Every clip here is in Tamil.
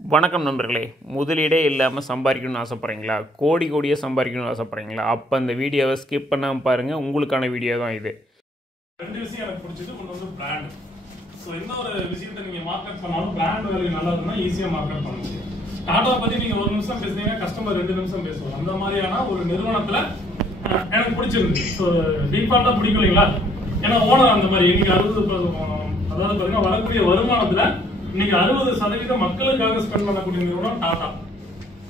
வணக்கம் நண்பர்களே, முதலீடே இல்லாமல் சம்பாதிக்கணும்னு ஆசைப்பட்றீங்களா? கோடியாக சம்பாதிக்கணும்னு ஆசைப்பட்றீங்களா? அப்போ அந்த வீடியோவை ஸ்கிப் பண்ணாமல் பாருங்கள். உங்களுக்கான வீடியோ தான் இது. ரெண்டு விஷயம் எனக்கு பிடிச்சது. ஒன்று வந்து பிராண்ட். ஸோ எந்த ஒரு விஷயத்தை நீங்கள் மார்க்கெட் பண்ணாலும் பிராண்ட் வேல்யூ நல்லா இருந்தால் ஈஸியாக மார்க்கெட் பண்ண முடியும். டாடா பற்றி நீங்கள் 1 நிமிஷம் பேசுனீங்க, கஸ்டமர் 2 நிமிஷம் பேசுவாங்க. அந்த மாதிரியான ஒரு நிறுவனத்தில் எனக்கு பிடிச்சிருக்கு. ஸோ டீஃபால்ட்டாக பிடிக்கலைங்களா? ஏன்னா ஓனர் அந்த மாதிரி இன்னைக்கு 60%, அதாவது பார்த்தீங்கன்னா வரக்கூடிய வருமானத்தில் இன்னைக்கு 60% மக்களுக்காக ஸ்பெண்ட் பண்ணக்கூடிய நிறுவனம் டாடா.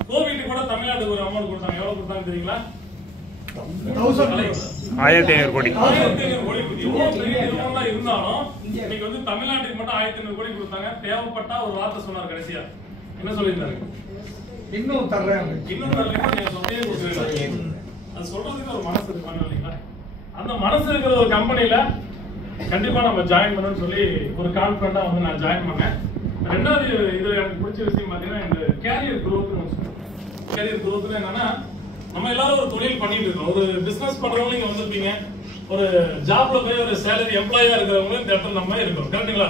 கோவிட் கூட தமிழ்நாட்டுக்கு ஒரு அமௌண்ட் கொடுத்தாங்க. எவ்வளவு கொடுத்தாங்க தெரியுங்களா? 1500 கோடி. 1500 கோடி. எவ்வளவு பெரிய நிறுவனம் இருந்தாலும் இன்னைக்கு வந்து தமிழ்நாட்டுக்கு மட்டும் 1500 கோடி கொடுத்தாங்க. தேவைப்பட்டா ஒரு வார்த்தை சொன்னார் கடைசியா. என்ன சொல்லியிருந்தாரு? இன்னும் தர்றேன். இன்னும் தரலைன்னா நீங்க சொல்லியே கொடுக்குறீங்க. அது சொல்றதுக்கு ஒரு மனசு இருக்கு இல்லைங்களா? அந்த மனசு இருக்கிற ஒரு கம்பெனில கண்டிப்பா நம்ம ஜாயின் பண்ணணும்னு சொல்லி ஒரு கான்ஃபிடண்டா வந்து நான் ஜாயின் பண்ணேன். ரெண்டாவது இது எனக்கு பிடிச்ச விஷயம் பாத்தீங்கன்னா இந்த கேரியர் குரோத். கேரியர் குரோத்ல என்னன்னா நம்ம எல்லாரும் ஒரு தொழில் பண்ணிட்டு இருக்கோம். ஒரு பிசினஸ் பண்றவங்க நீங்க வந்திருப்பீங்க, ஒரு ஜாப்ல போய் ஒரு சேலரி எம்ப்ளாயா இருக்கிறவங்க இந்த இடத்துல நம்ம இருக்கோம். கரெக்டுங்களா?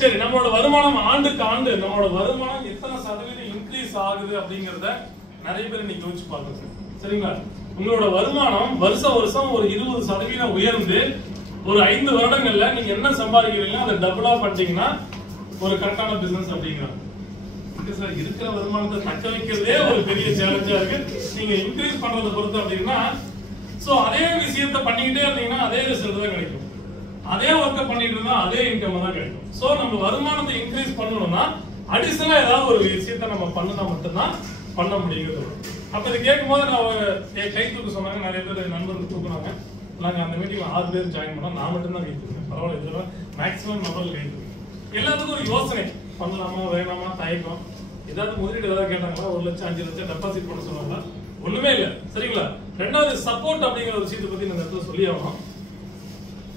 சரி, நம்மளோட வருமானம் ஆண்டுக்கு ஆண்டு நம்மளோட வருமானம் எத்தனை சதவீதம் இன்க்ரீஸ் ஆகுது அப்படிங்கறத நிறைய பேர் இன்னைக்கு யோசிச்சு பாக்குறோம். சரிங்களா? உங்களோட வருமானம் வருஷம் ஒரு 20% உயர்ந்து ஒரு 5 வருடங்கள்ல நீங்க என்ன சம்பாதிக்கிறீங்களோ அதை டபுளா பண்ணிட்டீங்கன்னா ஒரு கரெக்டான பிசினஸ் அப்படிங்கிறாங்க. இருக்கிற வருமானத்தை தக்க வைக்கிறதே ஒரு பெரிய சேலஞ்சா இருக்கு. நீங்க இன்க்ரீஸ் பண்றதை பொறுத்து அப்படின்னா சோ அதே விஷயத்த பண்ணிக்கிட்டே இருந்தீங்கன்னா அதே ரிசல்ட் தான் கிடைக்கும். அதே ஒர்க்கை பண்ணிட்டு இருந்தா அதே இன்கம் தான் கிடைக்கும். சோ நம்ம வருமானத்தை இன்க்ரீஸ் பண்ணணும்னா அடிஷனலா ஏதாவது ஒரு விஷயத்த நம்ம பண்ணினா மட்டும்தான் பண்ண முடியுங்கிறது. அப்ப இதை கேட்கும் போது நான் கை தூக்க சொன்னாங்க. நிறைய பேர் நண்பர்கள் தூக்குனாங்க. நாங்க அந்த மீட்டிங்ல 6 பேர் ஜாயின் பண்ணோம். நான் மட்டும் தான் கை தூக்குறேன். பரவாயில்ல, இதெல்லாம் மேக்ஸிமம் நம்பர்கள் கை தூக்குறேன். எல்லாத்துக்கும் ஒரு யோசனை, பண்ணலாமா வேணாமா, தயக்கம். ஏதாவது முதலீடு ஏதாவது கேட்டாங்களா? 1 லட்சம் 5 லட்சம் டெபாசிட் பண்ண சொன்னாங்களா? ஒண்ணுமே இல்ல. சரிங்களா? ரெண்டாவது சப்போர்ட் அப்படிங்கிற ஒரு விஷயத்தை பத்தி நான் இடத்துல சொல்லி ஆகணும்.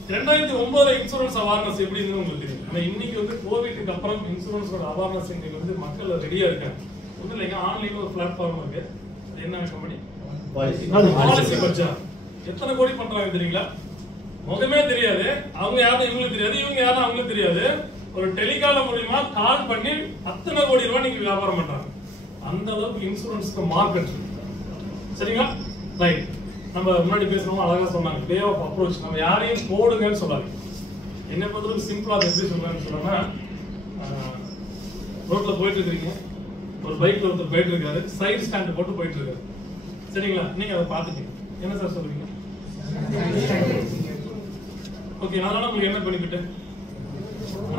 2009 இன்சூரன்ஸ் அவேர்னஸ் எப்படி இருந்து உங்களுக்கு தெரியும். ஆனா இன்னைக்கு வந்து கோவிட்க்கு அப்புறம் இன்சூரன்ஸோட அவேர்னஸ் இன்னைக்கு வந்து மக்கள் ரெடியா இருக்காங்க. ஒன்றும் இல்லைங்க, ஆன்லைன்ல ஒரு பிளாட்ஃபார்ம் இருக்கு. அது என்ன கம்பெனி? Policy budget. எத்தனை கோடி பண்றாங்க தெரியுங்களா? முகமே தெரியாது, அவங்க யாரும் இவங்களுக்கு தெரியாது, இவங்க யாரும் அவங்களுக்கு தெரியாது. ஒரு டெலிகால மூலமா கால் பண்ணி அத்தனை கோடி ரூபாய் நீங்க வியாபாரம் பண்றாங்க. அந்த அளவுக்கு இன்சூரன்ஸ்க்கு மார்க்கெட். சரிங்களா? ரைட். நம்ம முன்னாடி பேசுறவங்க அழகா சொன்னாங்க, வே ஆஃப் அப்ரோச். நம்ம யாரையும் போடுங்கன்னு சொல்லாங்க. என்ன பொறுத்தவரைக்கும் சிம்பிளா அதை எப்படி சொல்றாங்கன்னு சொன்னா, ரோட்ல போயிட்டு இருக்கீங்க, ஒரு பைக்ல ஒருத்தர் போயிட்டு இருக்காரு, சைடு ஸ்டாண்ட் போட்டு போயிட்டு இருக்காரு. சரிங்களா? நீங்க அதை பாத்துக்கீங்க. என்ன சார் சொல்றீங்க? ஓகே, அதனால உங்களுக்கு என்ன பெனிஃபிட்?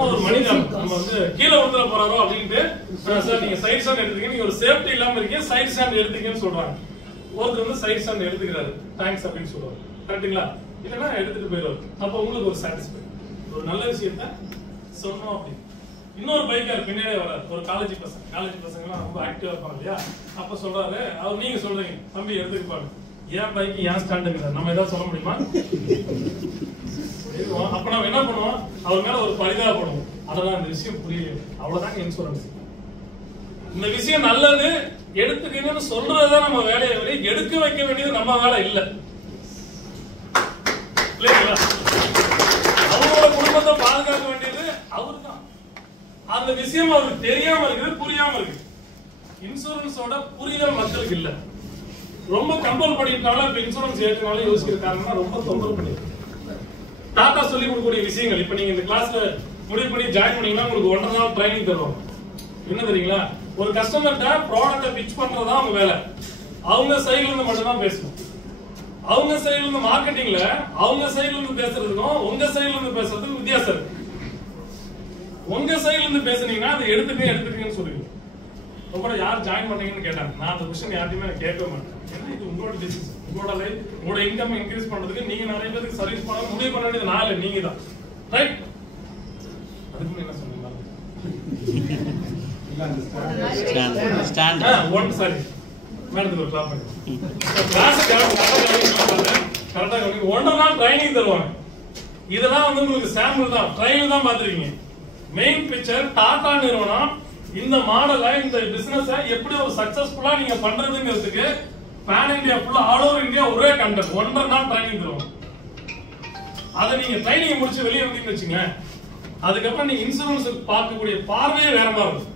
ஒரு மனிதன் நம்ம வந்து கீழே விழுந்துற போறாரோ அப்படின்ட்டு சார் நீங்க சைடு ஸ்டாண்ட் எடுத்துக்கீங்க, நீங்க ஒரு சேஃப்டி இல்லாம இருக்கீங்க, சைடு ஸ்டாண்ட் எடுத்துக்கீங்கன்னு சொல்றாங்க. ஒருத்தர் வந்து சைடு ஸ்டாண்ட் எடுத்துக்கிறாரு, தேங்க்ஸ் அப்படின்னு சொல்லுவாரு. கரெக்டுங்களா? இல்லைன்னா எடுத்துட்டு போயிடுவாரு. அப்ப உங்களுக்கு ஒரு சாட்டிஸ்ஃபை, ஒரு நல்ல விஷயத்த சொன்னோம் அப்படின்னு. இன்னொரு பைக்கர் பின்னாடியே வராது, ஒரு காலேஜ் பசங்கலாம் ரொம்ப ஆக்டிவா இருப்பாங்க இல்லையா? அப்ப சொல்றாரு, அவர் நீங்க சொல்றீங்க தம்பி எடுத்துக்குப்பாங்க, ஏன் பைக் ஏன் ஸ்டாண்டுங்கிறார். நம்ம ஏதாவது சொல்ல முடியுமா? அப்ப நம்ம என்ன பண்ணுவோம்? அவர் மேல ஒரு பரிதாபப்படுவோம். அதெல்லாம் இந்த விஷயம் புரியல. அவ்வளவுதாங்க இன்சூரன்ஸ். இந்த விஷயம் நல்லது எடுத்துக்கணும்னு சொல்றதுதான் நம்ம வேலையை வரை, எடுக்க வைக்க வேண்டியது நம்ம வேலை இல்ல. அவரோட குடும்பத்தை பாதுகாக்க வேண்டியது அவரு தான். அந்த விஷயம் அவருக்கு தெரியாம இருக்குது, புரியாம இருக்கு. இன்சூரன்ஸோட புரிதல் மக்களுக்கு இல்ல. ரொம்ப கண்ட்ரோல் பண்ணிட்டாலும் இப்ப இன்சூரன்ஸ் ஏற்கனால யோசிக்கிறாங்கன்னா ரொம்ப தொந்தரவு பண்ணிருக்கு. டாடா சொல்லி கொடுக்கக்கூடிய விஷயங்கள் இப்ப நீங்க இந்த கிளாஸ்ல முடிவு பண்ணி ஜாயின் பண்ணீங்கன்னா உங்களுக்கு 1.5 நாள் ட்ரைனிங் தருவாங்க. என்ன தெரியுங்களா? ஒரு கஸ்டமர்கிட்ட ப்ராடக்ட்டை பிட்ச் பண்றதா அவங்க வேலை. அவங்க சைடுல இருந்து மட்டும் தான் பேசணும். அவங்க சைடுல இருந்து மார்க்கெட்டிங்ல அவங்க சைடுல இருந்து பேசுறதுக்கும் உங்க சைடுல இருந்து பேசுறதுக்கும் வித்தியாசம் இருக்கு. உங்க சைடுல இருந்து பேசுனீங்கன்னா அதை எடுத்துக்கன்னு சொல்லுவீங்க. கூட யார் ஜாயின் பண்ணீங்கன்னு கேட்டாங்க. நான் அந்த கொஸ்டின் யார்ட்டையுமே கேட்க மாட்டேன். ஏன்னா இது உங்களோட டிசிஷன், உங்களோட லைஃப், உங்களோட இன்கம் இன்க்ரீஸ் பண்றதுக்கு நீங்க நிறைய பேருக்கு சர்வீஸ் பண்ண முடிவு பண்ண வேண்டியது நான் இல்லை, நீங்க தான். ரைட்? அதுக்கு என்ன சொன்னீங்க? ஒன் சாரி மேடத்துக்கு ஒரு கிளாப் பண்ணி கிளாஸ் கரெக்டா 1.5 நாள் ட்ரைனிங் தருவாங்க. இதெல்லாம் வந்து உங்களுக்கு சாம்பிள் தான், ட்ரையல் தான் பாத்துருக்கீங்க. மெயின் பிக்சர் டாடா நிறுவனம் இந்த மாடலை, இந்த பிசினஸ் எப்படி ஒரு சக்சஸ்ஃபுல்லா நீங்க பண்றதுங்கிறதுக்கு பேன் இந்தியா ஃபுல்லா, ஆல் ஓவர் இந்தியா ஒரே கண்டென்ட் 1.5 நாள் ட்ரைனிங் தருவாங்க. அதை நீங்க ட்ரைனிங் முடிச்சு வெளியே வந்தீங்கன்னு வச்சுங்க, அதுக்கப்புறம் நீங்க இன்சூரன்ஸ் பார்க்கக்கூடிய பார்வையே வேற மாதிரி இருக்கும்.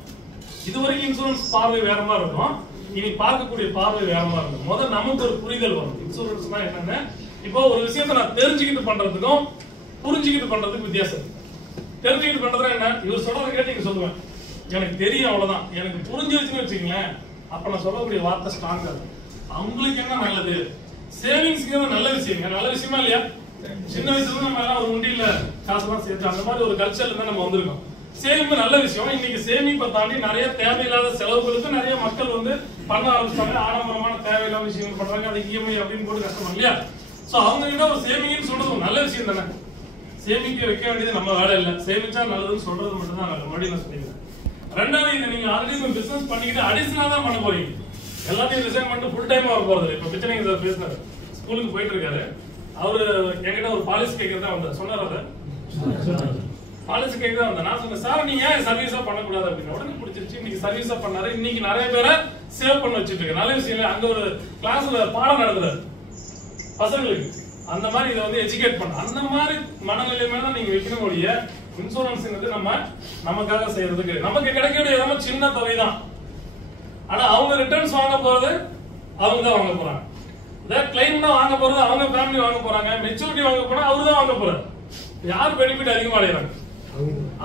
இதுவரைக்கும் இன்சூரன்ஸ் பார்வை வேற மாதிரி இருக்கும், இனி பார்க்கக்கூடிய பார்வை வேற மாதிரி இருக்கும். முதல்ல நமக்கு ஒரு புரிதல் வரும் இன்சூரன்ஸ்னா என்னன்னு. இப்போ ஒரு விஷயத்தை நான் தெரிஞ்சுக்கிட்டு பண்றதுக்கும் புரிஞ்சுக்கிட்டு பண்றதுக்கு வித்தியாசம். தெரிஞ்சுக்கிட்டு பண்றதுனா என்ன, இவர் சொல்றதை கேட்டு நீங்க சொல்லுவேன் எனக்கு தெரியும் அவ்வளவுதான். எனக்கு புரிஞ்சிருச்சுன்னு வச்சுக்கங்களேன், அப்ப நான் சொல்லக்கூடிய வார்த்தை ஸ்ட்ராங்கா இருக்கும். அவங்களுக்கு என்ன நல்லது, சேவிங்ஸ்க்கு நல்ல விஷயம், நல்ல விஷயமா இல்லையா? சின்ன வயசுல நம்ம எல்லாம் ஒரு உண்டியில காசுலாம் சேர்த்து அந்த மாதிரி ஒரு கல்ச்சர்ல தான் நம்ம வந்திருக்கோம். சேமிப்பு நல்ல விஷயம். இன்னைக்கு சேமிப்பை தாண்டி நிறைய தேவையில்லாத செலவுகளுக்கு நிறைய மக்கள் வந்து பண்ண ஆரம்பிச்சாங்க. ஆடம்பரமான தேவையில்லாத விஷயங்கள் பண்றாங்க, அது இஎம்ஐ அப்படின்னு போட்டு கஷ்டம் இல்லையா? சோ அவங்க கிட்ட ஒரு சேமிங்கன்னு சொல்றது ஒரு நல்ல விஷயம் தானே. சேமிக்க வைக்க வேண்டியது நம்ம வேலை இல்லை, சேமிச்சா நல்லதுன்னு சொல்றது மட்டும் தான் மறுபடியும் நான் சொல்லிடுறேன். ரெண்டாவது, இதை நீங்க ஆல்ரெடி பிசினஸ் பண்ணிக்கிட்டு அடிஷனலா தான் பண்ண போறீங்க. எல்லாத்தையும் ரிசைன் பண்ணிட்டு ஃபுல் டைம் வர போறது. இப்ப பிச்சனைங்க சார் பேசினாரு, ஸ்கூலுக்கு போயிட்டு இருக்காரு. அவரு என்கிட்ட ஒரு பாலிசி கேட்கறதா வந்தார். சொன்னார் அதை பாலிசி கேட்கறதா வந்தா நான் சொன்னேன், சார் நீங்க ஏன் சர்வீஸா பண்ணக்கூடாது அப்படின்னு. உடனே பிடிச்சிருச்சு. இன்னைக்கு சர்வீஸா பண்ணாரு. இன்னைக்கு நிறைய பேரை சேவ் பண்ண வச்சுட்டு இருக்கு. நல்ல விஷயம் இல்லை. அங்க ஒரு கிளாஸ்ல பாடம் நடத்துறாரு பசங்களுக்கு. அந்த மாதிரி இதை வந்து எஜுகேட் பண்ண அந்த மாதிரி மனநிலைமையில தான் நீங்க வைக்கணும். ஒழிய இன்சூரன்ஸ் நமக்காக செய்யறதுக்கு நமக்கு கிடைக்கக்கூடிய ஏதாவது சின்ன தொகை தான். ஆனா அவங்க ரிட்டர்ன்ஸ் வாங்க போறது அவங்க தான் வாங்க போறாங்க. கிளைம் தான் வாங்க போறது அவங்க ஃபேமிலி வாங்க போறாங்க. மெச்சூரிட்டி வாங்க போனா அவரு தான் வாங்க போறாரு. யார் பெனிஃபிட் அதிகமா அடைகிறாங்க?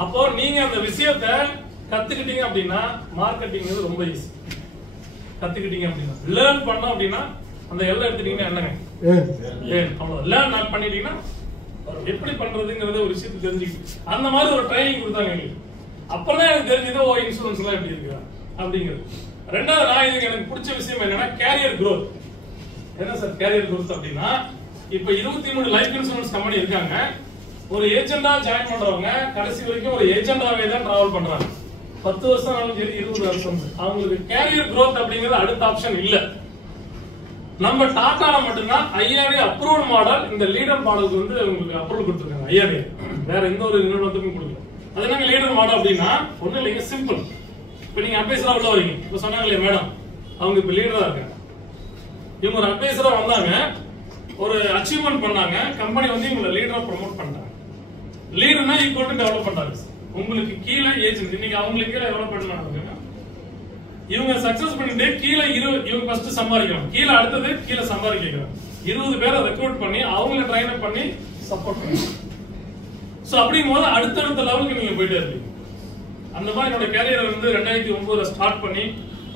அப்போ நீங்க அந்த விஷயத்த கத்துக்கிட்டீங்க அப்படின்னா மார்க்கெட்டிங் ரொம்ப ஈஸி. கத்துக்கிட்டீங்க அப்படின்னா லேர்ன் பண்ணோம் அப்படின்னா அந்த எல்லாம் எடுத்துட்டீங்கன்னா என்னங்க லேர்ன் பண்ணிட்டீங்கன்னா எப்படி பண்றதுங்கிறத ஒரு விஷயத்தை தெரிஞ்சுக்கிட்டு அந்த மாதிரி ஒரு ட்ரைனிங் கொடுத்தாங்க எங்களுக்கு. அப்பதான் எனக்கு தெரிஞ்சது ஓ இன்சூரன்ஸ் எல்லாம் எப்படி இருக்கு அப்படிங்கிறது. ரெண்டாவது, நான் இதுக்கு எனக்கு பிடிச்ச விஷயம் என்னன்னா கேரியர் growth. என்ன சார் கேரியர் growth அப்படின்னா, இப்ப 23 லைஃப் இன்சூரன்ஸ் கம்பெனி இருக்காங்க. ஒரு ஏஜெண்டா ஜாயின் பண்றவங்க கடைசி வரைக்கும் ஒரு ஏஜெண்டாவே தான் டிராவல் பண்றாங்க. 10 வருஷம் ஆனாலும் சரி 20 வருஷம். அவங்களுக்கு கேரியர் growth அப்படிங்கிறது அடுத்த ஆப்ஷன் இல்ல. நம்ம டாட்டால மட்டும்தான் ஐஆர்ஏ அப்ரூவல் மாடல், இந்த லீடர் மாடலுக்கு வந்து உங்களுக்கு அப்ரூவல் கொடுத்துருக்காங்க ஐஆர்ஏ. வேற எந்த ஒரு நிறுவனத்துக்கும் கொடுக்கல. அது என்னங்க லீடர் மாடல் அப்படின்னா ஒண்ணு இல்லைங்க, சிம்பிள். இப்ப நீங்க அட்வைசரா உள்ள வரீங்க. இப்ப சொன்னாங்களே மேடம், அவங்க இப்ப லீடரா இருக்காங்க. இவங்க ஒரு அட்வைசரா வந்தாங்க, ஒரு அச்சீவ்மெண்ட் பண்ணாங்க, கம்பெனி வந்து இவங்களை லீடரா ப்ரமோட் பண்ணாங்க. லீடர்னா ஈக்குவல் டு டெவலப் பண்றாங்க. உங்களுக்கு கீழே ஏஜென்ட், இன்னைக்கு அவங்களுக்கு கீழே டெவலப் பண்ணாங்க. இவங்க சக்சஸ் பண்ணிட்டு கீழே இவங்க ஃபர்ஸ்ட் சம்பாதிக்கணும், கீழே அடுத்தது கீழே சம்பாதிக்கிறாங்க. 20 பேரை ரெக்ரூட் பண்ணி அவங்கள ட்ரைன் அப் பண்ணி சப்போர்ட் பண்ணுங்க. சோ அப்படிங்கும்போது அடுத்தடுத்த லெவலுக்கு நீங்க போயிட்டே இருக்கீங்க. அந்த மாதிரி என்னோட கேரியர் வந்து 2009 ஸ்டார்ட் பண்ணி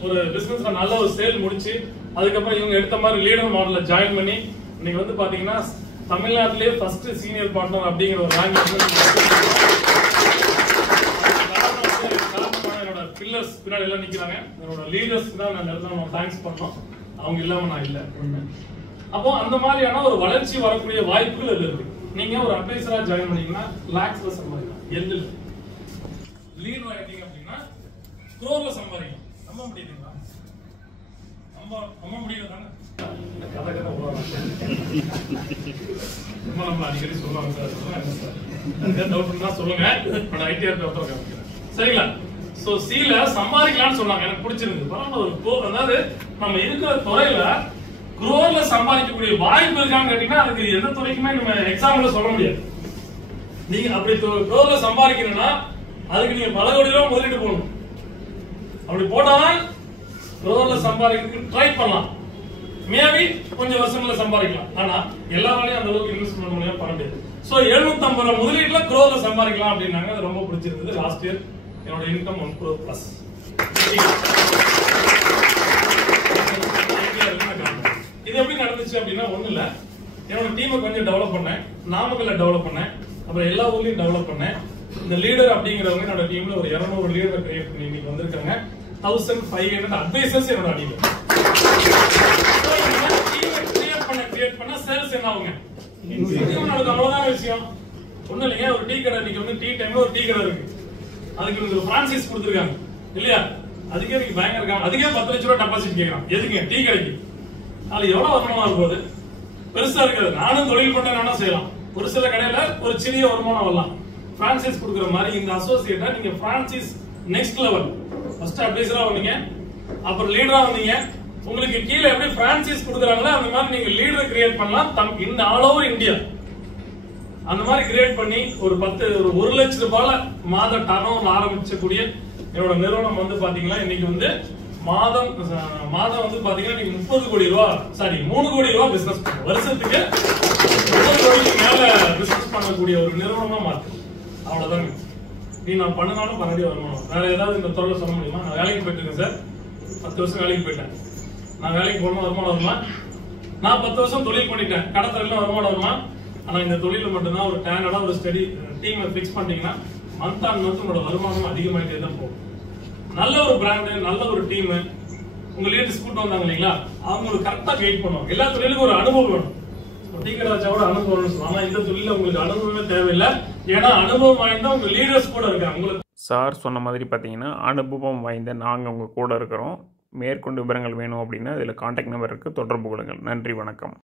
ஒரு பிசினஸ்ல நல்ல ஒரு சேல் முடிச்சு, அதுக்கப்புறம் இவங்க எடுத்த மாதிரி லீடர் மாடல்ல ஜாயின் பண்ணி இன்னைக்கு வந்து பாத்தீங்கன்னா தமிழ்நாட்டிலேயே ஃபர்ஸ்ட் சீனியர் பார்ட்னர் அப்படிங்கிற ஒரு ரேங்க் என்னோட பில்லர்ஸ் பின்னாடி எல்லாம் நிக்கிறாங்க. என்னோட லீடர்ஸ்க்கு தான் நான் தேங்க்ஸ் பண்ணோம். அவங்க இல்லாம நான் இல்ல. அப்போ அந்த மாதிரியான ஒரு வளர்ச்சி வரக்கூடிய வாய்ப்புகள் இது இருக்கு. நீங்க ஒரு அட்வைசரா ஜாயின் பண்ணீங்கன்னா லாக்ஸ்ல சம்பாதிக்கலாம். எல்ல லீடர் ஆயிட்டீங்க அப்படின்னா க்ரோர்ல சம்பாதிக்கலாம். நம்ப முடியுதுங்களா? நம்ப முடியல தானே? கதை கதை நம்ம அடிக்கடி சொல்லுவாங்க சார். டவுட் இருந்தா சொல்லுங்க. ஐடிஆர் சரிங்களா? சோ சீல சம்பாதிக்கலாம்னு சொன்னாங்க. எனக்கு பிடிச்சிருக்கு. பரவாயில்ல. அதாவது நம்ம இருக்கிற துறையில குரோர்ல சம்பாதிக்கக்கூடிய வாய்ப்பு இருக்கான்னு கேட்டீங்கன்னா அதுக்கு எந்த துறைக்குமே நம்ம எக்ஸாம்பிள் சொல்ல முடியாது. நீங்க அப்படி குரோர்ல சம்பாதிக்கணும்னா அதுக்கு நீங்க பல கோடி ரூபாய் முதலீடு போடணும். அப்படி போட்டாதான் குரோர்ல சம்பாதிக்கிறதுக்கு ட்ரை பண்ணலாம். மேபி கொஞ்சம் வருஷங்கள சம்பாதிக்கலாம். ஆனா எல்லா வேலையும் அந்த அளவுக்கு இன்வெஸ்ட்மெண்ட் மூலமா பண்ண முடியாது. சோ 750 ரூபாய் முதலீட்டுல குரோர்ல சம்பாதிக்கலாம் அப்படின்னாங்க. அது ரொம்ப பிடிச்சிருந்தது. லாஸ்ட் இயர் என்னோட இன்கம் 1 crore plus. இது எப்படி நடந்துச்சு அப்படின்னா ஒண்ணு இல்ல, என்னோட டீமை கொஞ்சம் டெவலப் பண்ணேன், நாமக்கல்ல டெவலப் பண்ணேன், அப்புறம் எல்லா ஊர்லயும் டெவலப் பண்ணேன். இந்த லீடர் அப்படிங்கிறவங்க என்னோட டீம்ல ஒரு 200 லீடர் கிரியேட் பண்ணி இன்னைக்கு வந்திருக்காங்க. 1500 அட்வைசர்ஸ் என்னோட அணியில. கிரியேட் பண்ண சேல்ஸ் என்ன ஆகுங்க? அவ்வளவுதான் விஷயம். ஒண்ணு இல்லைங்க, ஒரு டீ கடை இன்னைக்கு வந்து டீ டைம்ல ஒரு டீ கடை இருக்கு, அதுக்கு ஒரு பிரான்சைஸ் கொடுத்துருக்காங்க இல்லையா? அதுக்கே இன்னைக்கு பயங்கர இருக்காங்க. அதுக்கே 10 லட்சம் ரூபாய் டெபாசிட் கேட்கலாம். எதுக்கு? டீ கடைக்கு. அது எவ்வளவு வருமானமா இருக்கும்? பெருசா இருக்காது. நானும் தொழில் பண்ணா செய்யலாம். ஒரு சில கடையில ஒரு சிறிய வருமானம் வரலாம். பிரான்சைஸ் கொடுக்குற மாதிரி இந்த அசோசியேட்டா நீங்க பிரான்சைஸ் நெக்ஸ்ட் லெவல். ஃபர்ஸ்ட் அட்வைசரா வந்தீங்க, அப்புறம் லீடரா வந்தீங்க. உங்களுக்கு கீழே எப்படி பிரான்சைஸ் கொடுக்குறாங்களோ அந்த மாதிரி நீங்க லீடர் கிரியேட் பண்ணலாம். இந்த ஆல் ஓவர் இந்தியா அந்த மாதிரி கிரியேட் பண்ணி ஒரு 1 லட்சம் ரூபாய் மாத டர்ன் ஓவர் ஆரம்பிச்சக்கூடிய என்னோட நிறுவனம் வந்து பாத்தீங்கன்னா இன்னைக்கு வந்து மாதம் வந்து பாத்தீங்கன்னா இன்னைக்கு 30 கோடி ரூபாய் 3 கோடி ரூபாய் பிசினஸ் பண்ணுவோம். வருஷத்துக்கு 30 கோடிக்கு மேல பிசினஸ் பண்ணக்கூடிய ஒரு நிறுவனமா மாத்து. அவ்வளவுதாங்க. நீ நான் பண்ணனாலும் பண்ணி வருமானம். வேற ஏதாவது இந்த துறையில சொல்ல முடியுமா? நான் வேலைக்கு போயிட்டு இருக்கேன் சார். 10 வருஷம் வேலைக்கு போயிட்டேன். நான் வேலைக்கு போகணும் வருமானம் வருமா? நான் 10 வருஷம் தொழில் பண்ணிட்டேன். கடத்தொழில வருமானம் வருமா? ஆனா இந்த தொழில மட்டும்தான் ஒரு ஸ்டாண்டர்டா ஒரு ஸ்டடி டீமை பிக்ஸ் பண்ணிட்டீங்கன்னா மந்த் ஆன் மந்த் உங்களோட வருமானம் அதிகமாயிட்டே தான் போகும். நல்ல ஒரு பிராண்டு, நல்ல ஒரு டீம், உங்க லேடிஸ் கூட்டு வந்தாங்க இல்லைங்களா, அவங்களுக்கு கரெக்டா கைட் பண்ணுவாங்க. எல்லா தொழிலுக்கும் ஒரு அனுபவம் வேணும். டீ கடை வச்சா கூட அனுபவம்னு சொல்லுவாங்க. இந்த தொழில உங்களுக்கு அனுபவமே தேவையில்லை. ஏன்னா அனுபவம் வாய்ந்த உங்க லீடர்ஸ் கூட இருக்காங்க. உங்களுக்கு சார் சொன்ன மாதிரி பார்த்தீங்கன்னா அனுபவம் வாய்ந்த நாங்கள் உங்கள் கூட இருக்கிறோம். மேற்கொண்டு விவரங்கள் வேணும் அப்படின்னா இதில் கான்டாக்ட் நம்பர் இருக்குது, தொடர்பு கொள்ளுங்கள். நன்றி, வணக்கம்.